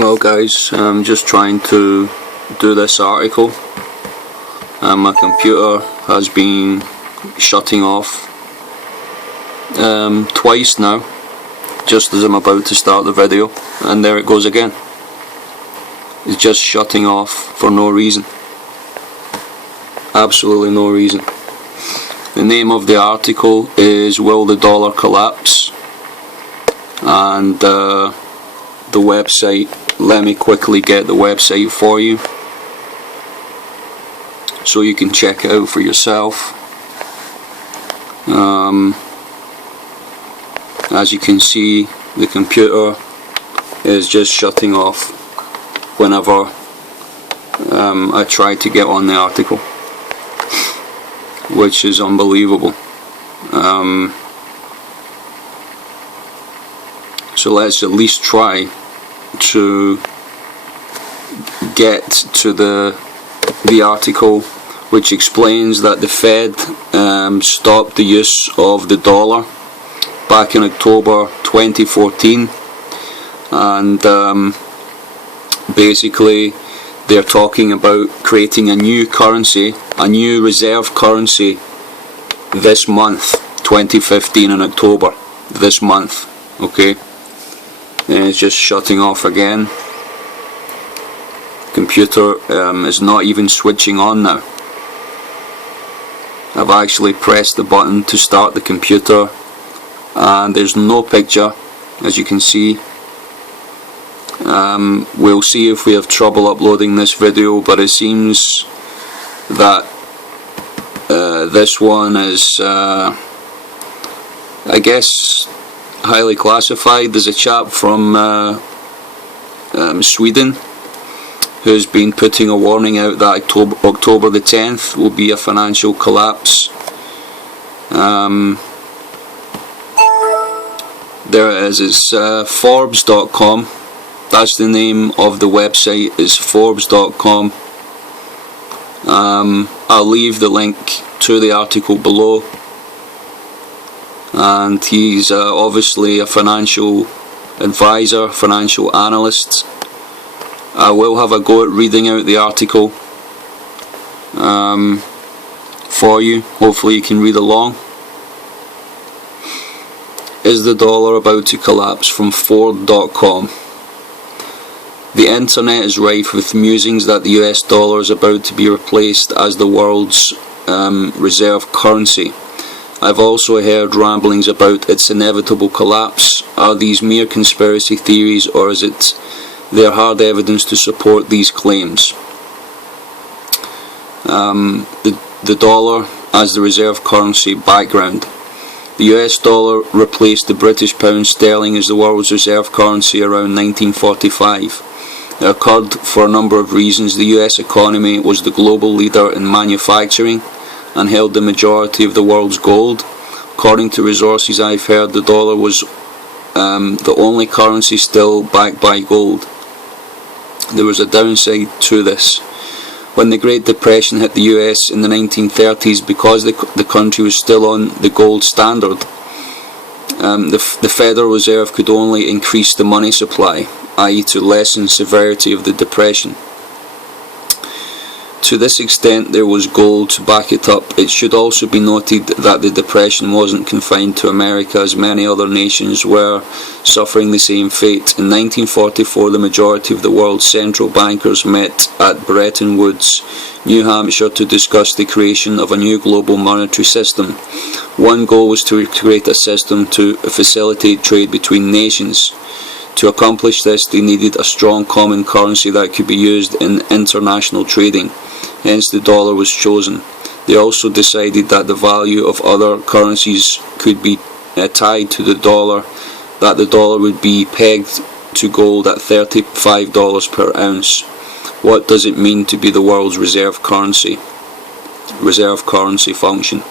Well guys, I'm just trying to do this article and my computer has been shutting off twice now, just as I'm about to start the video, and there it goes again. It's just shutting off for no reason. Absolutely no reason. The name of the article is "Will the Dollar Collapse?" and the website, let me quickly get the website for you so you can check it out for yourself. As you can see, the computer is just shutting off whenever I try to get on the article, which is unbelievable. So let's at least try to get to the article, which explains that the Fed stopped the use of the dollar back in October 2014, and basically they're talking about creating a new currency, a new reserve currency this month, 2015 in October, this month, okay? And it's just shutting off again. Computer is not even switching on now. I've actually pressed the button to start the computer and there's no picture, as you can see. We'll see if we have trouble uploading this video, but it seems that this one is I guess highly classified. There's a chap from Sweden who's been putting a warning out that October the 10th will be a financial collapse. There it is, it's Forbes.com. That's the name of the website, is Forbes.com. I'll leave the link to the article below, and he's obviously a financial advisor, financial analyst. I will have a go at reading out the article for you. Hopefully you can read along. Is the dollar about to collapse? From Ford.com. The internet is rife with musings that the US dollar is about to be replaced as the world's reserve currency. I've also heard ramblings about its inevitable collapse. Are these mere conspiracy theories, or is it there hard evidence to support these claims? The dollar as the reserve currency background. The US dollar replaced the British pound sterling as the world's reserve currency around 1945. It occurred for a number of reasons. The US economy was the global leader in manufacturing and held the majority of the world's gold. According to resources I've heard, the dollar was the only currency still backed by gold. There was a downside to this. When the Great Depression hit the US in the 1930s, because the country was still on the gold standard, the Federal Reserve could only increase the money supply, i.e. to lessen severity of the depression. To this extent there was gold to back it up. It should also be noted that the depression wasn't confined to America, as many other nations were suffering the same fate. In 1944 the majority of the world's central bankers met at Bretton Woods, New Hampshire, to discuss the creation of a new global monetary system. One goal was to create a system to facilitate trade between nations. To accomplish this, they needed a strong common currency that could be used in international trading. Hence the dollar was chosen. They also decided that the value of other currencies could be tied to the dollar, that the dollar would be pegged to gold at $35 per ounce. What does it mean to be the world's reserve currency? Reserve currency function.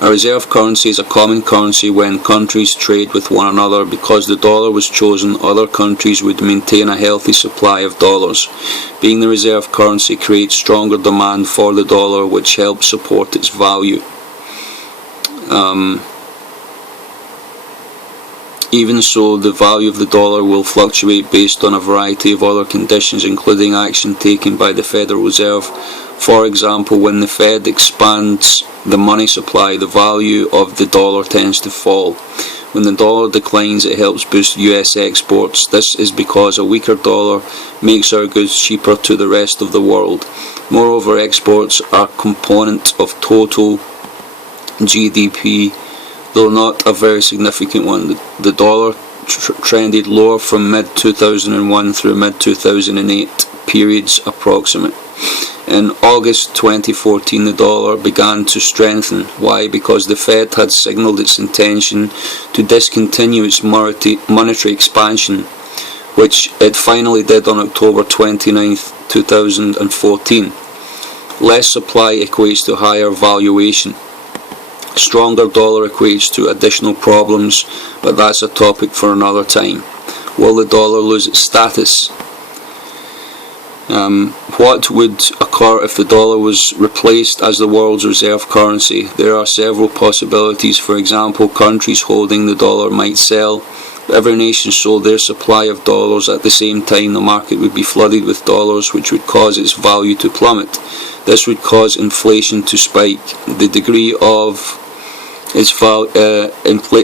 A reserve currency is a common currency when countries trade with one another. Because the dollar was chosen, other countries would maintain a healthy supply of dollars. Being the reserve currency creates stronger demand for the dollar, which helps support its value. Even so, the value of the dollar will fluctuate based on a variety of other conditions, including action taken by the Federal Reserve. For example, when the Fed expands the money supply, the value of the dollar tends to fall. When the dollar declines, it helps boost US exports. This is because a weaker dollar makes our goods cheaper to the rest of the world. Moreover, exports are a component of total GDP, though not a very significant one. The dollar trended lower from mid-2001 through mid-2008 periods approximate. In August 2014, the dollar began to strengthen. Why? Because the Fed had signalled its intention to discontinue its monetary expansion, which it finally did on October 29, 2014. Less supply equates to higher valuation. Stronger dollar equates to additional problems, but that's a topic for another time. Will the dollar lose its status? What would occur if the dollar was replaced as the world's reserve currency? There are several possibilities. For example, countries holding the dollar might sell. If every nation sold their supply of dollars at the same time, the market would be flooded with dollars, which would cause its value to plummet. This would cause inflation to spike. The degree of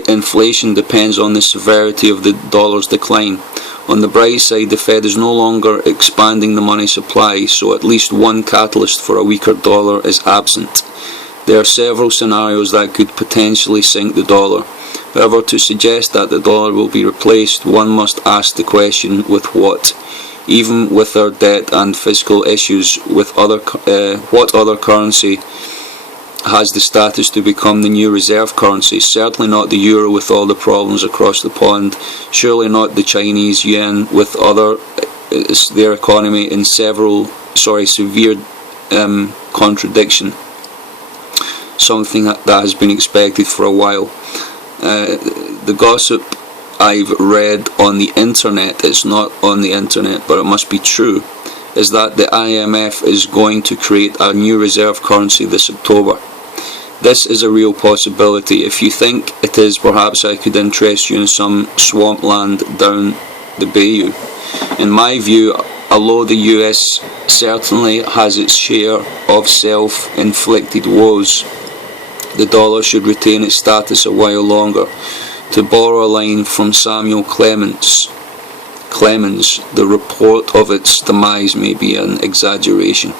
inflation depends on the severity of the dollar's decline. On the bright side, the Fed is no longer expanding the money supply, so at least one catalyst for a weaker dollar is absent. There are several scenarios that could potentially sink the dollar. However, to suggest that the dollar will be replaced, one must ask the question, with what? Even with our debt and fiscal issues, what other currency has the status to become the new reserve currency? Certainly not the euro with all the problems across the pond. Surely not the Chinese yuan with their economy in severe contradiction. Something that has been expected for a while. The gossip I've read on the internet, it's not on the internet but it must be true, is that the IMF is going to create a new reserve currency this October. This is a real possibility. If you think it is, perhaps I could interest you in some swampland down the bayou. In my view, although the US certainly has its share of self-inflicted woes, the dollar should retain its status a while longer. To borrow a line from Samuel Clemens, the report of its demise may be an exaggeration.